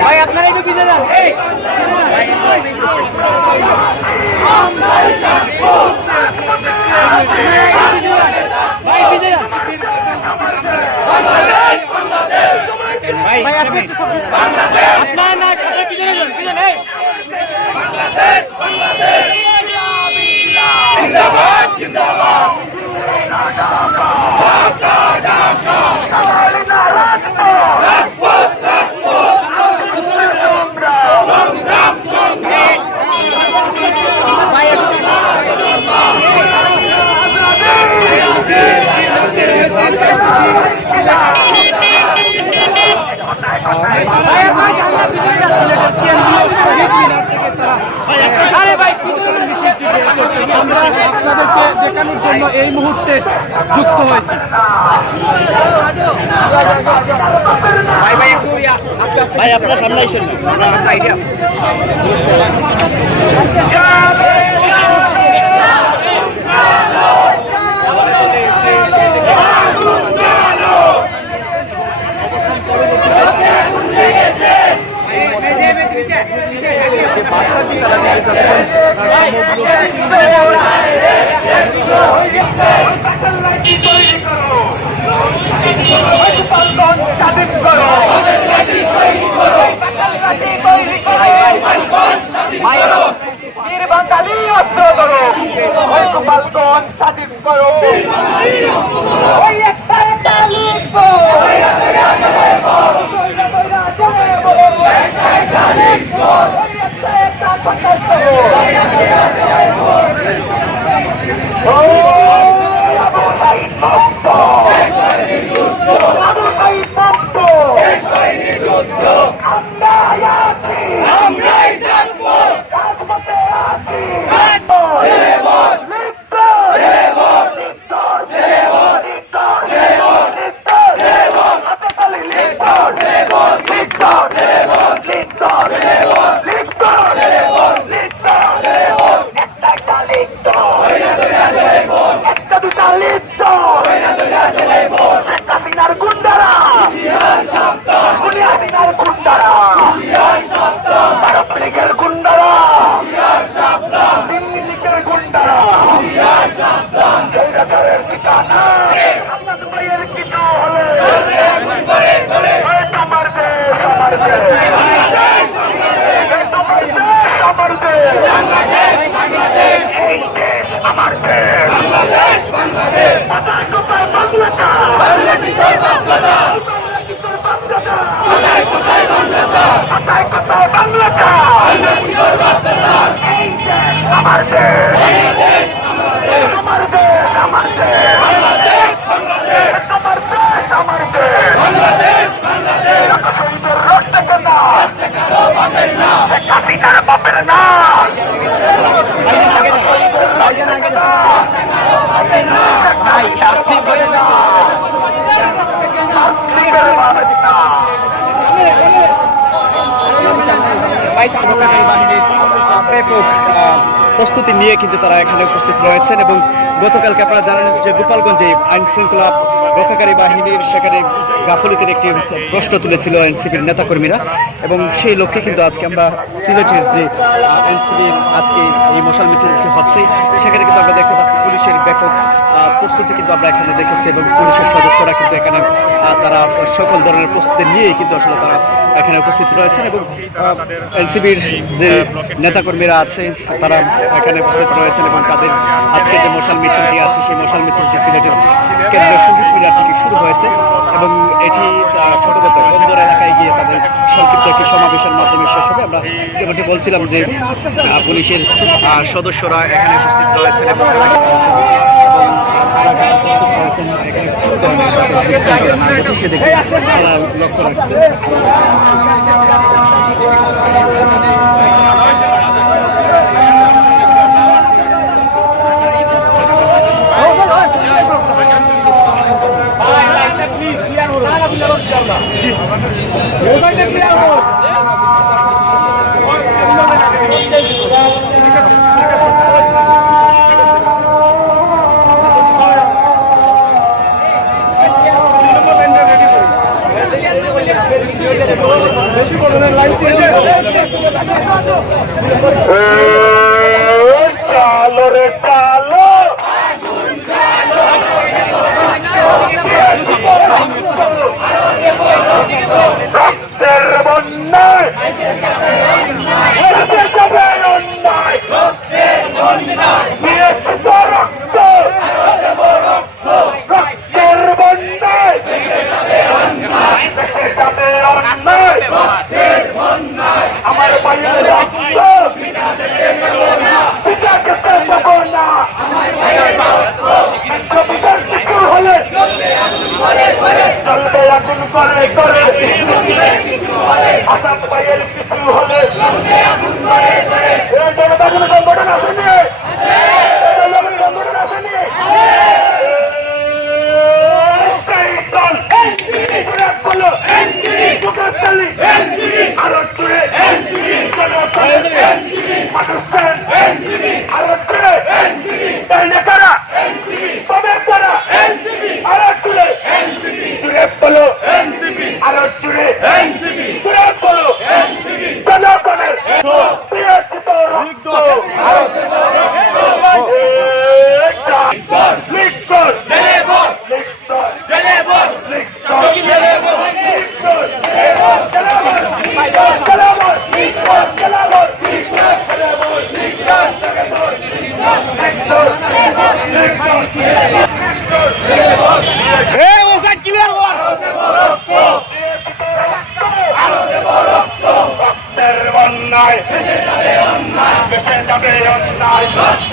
ভাই আপনারা তো বিজে যান ভাই আপনি একটু আপনার পিছনে যান পিছনে বাংলাদেশ বাংলাদেশ। এই। আরে জন্য এই মুহূর্তে যুক্ত হয়েছি ভাই আপনার সামনে আইসেন না সাইডে স্বাধীন করো ওই একটা একটা লিখব আমরাই আমার দেশ আমার দেশ আমার দেশ আমার দেশ তোমার দেশ আমার দেশ কত সুন্দর রক্ত কেনা শেখ হাসিনার বাপের না প্রস্তুতি নিয়ে কিন্তু তারা এখানে উপস্থিত রয়েছেন এবং গতকালকে আপনারা জানেন যে গোপালগঞ্জে আইন শৃঙ্খলা রক্ষাকারী বাহিনীর সেখানে গাফলিতের একটি প্রশ্ন তুলেছিল এনসিপির নেতাকর্মীরা এবং সেই লক্ষ্যে কিন্তু আজকে আমরা সিলেটের যে এনসিপির আজকে এই মশাল মিছিলটি হচ্ছে, সেখানে কিন্তু আমরা দেখতে পাচ্ছি প্রস্তুতি কিন্তু আমরা এখানে দেখেছি এবং পুলিশের সদস্যরা কিন্তু এখানে তারা সকল ধরনের প্রস্তুতি নিয়ে কিন্তু আসলে তারা এখানে উপস্থিত রয়েছেন এবং এনসিবির যে নেতাকর্মীরা আছে, তারা এখানে উপস্থিত রয়েছেন এবং তাদের আজকে যে মশাল মিছিলটি আছে, সেই মশাল মিছিলটি সিলেটের কেন্দ্রীয় শহীদ মিনার থেকে শুরু হয়েছে এবং এটি সম্ভবত বন্দর এলাকায় গিয়ে তাদের সংক্ষিপ্ত একটি সমাবেশের মাধ্যমে শেষ হবে। আমরা যেমনটি বলছিলাম যে পুলিশের সদস্যরা এখানে উপস্থিত রয়েছেন এবং লক্ষ্য রাখছে Hey. চলবে আগুন করে করে। আসাদ অন্যায়। দেশে যাবে অন্যায়।